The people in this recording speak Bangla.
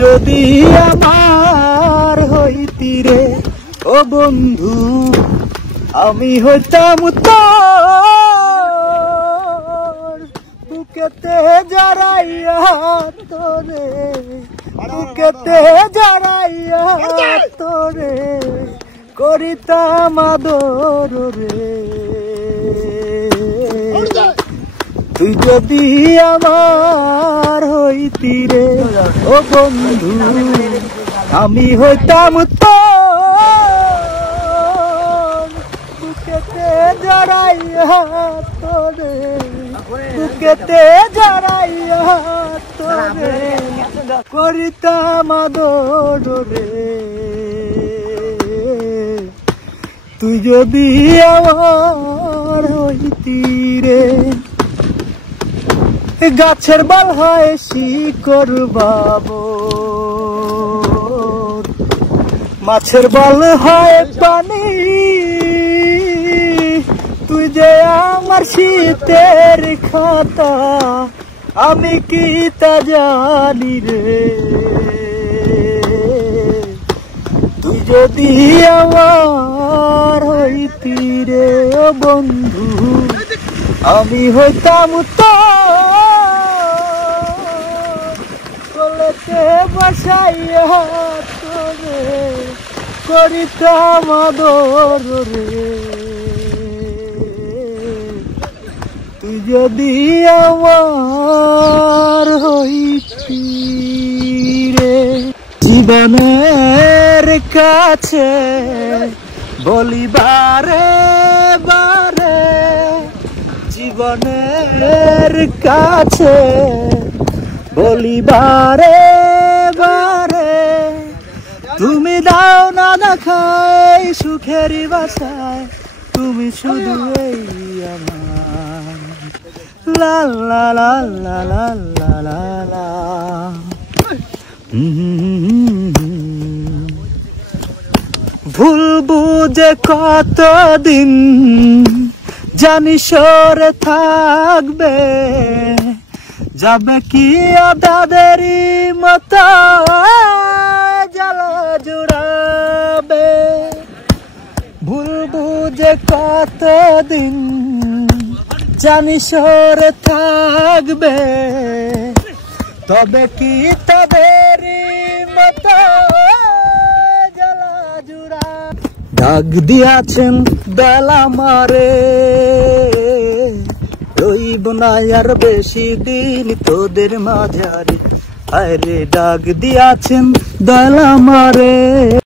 যদি আমার হইতি রে ও বন্ধু, আমি হইতাম তোর বুকেতে জড়াইয়া তোরে, বুকেতে জড়াইয়া তোরে করিতাম আদর রে। তুই যদি আমার হইতি রে ও বন্ধু, আমি হইতাম তোর বুকেতে জড়াইয়া তোরে, বুকেতে জড়াইয়া তোরে করিতাম আদর রে। তুই যদি আমার হইতি রে। গাছের বাল হয় শিকড় বাবু, মাছের বল হয় পানি, তুই যে আমার শীতের খাতা, আমি কি তা জানি রে। তুই যদি আমার হইতি রে ও বন্ধু, আমি হইতাম তোকে বসাইয়া তোরে করিতাম আদর রে। তুই যদি আমার হইতি রে। জীবনের কাছে বলিবারে বারে, জীবনের কাছে বলিবারে বারে, তুমি দাও না দেখাই সুখেরই বাসায়, তুমি শুধু এই আমার লা লা লা লা লা লা লা লা। ভুল বুঝে কতদিন জানি সরে থাকবে, যাবে কি আদাদেরই মতো জ্বালা জুড়াবে। ভুল বুঝে কতদিন জানি সরে থাকবে, তবে কি তাদেরই মতো জ্বালা জুড়া। ডাক দিয়াছেন বেলা মারে, রইব না আর বেশি দিন তোদের মাঝারে, আরে ডাক দিয়াছেন বেলা মারে।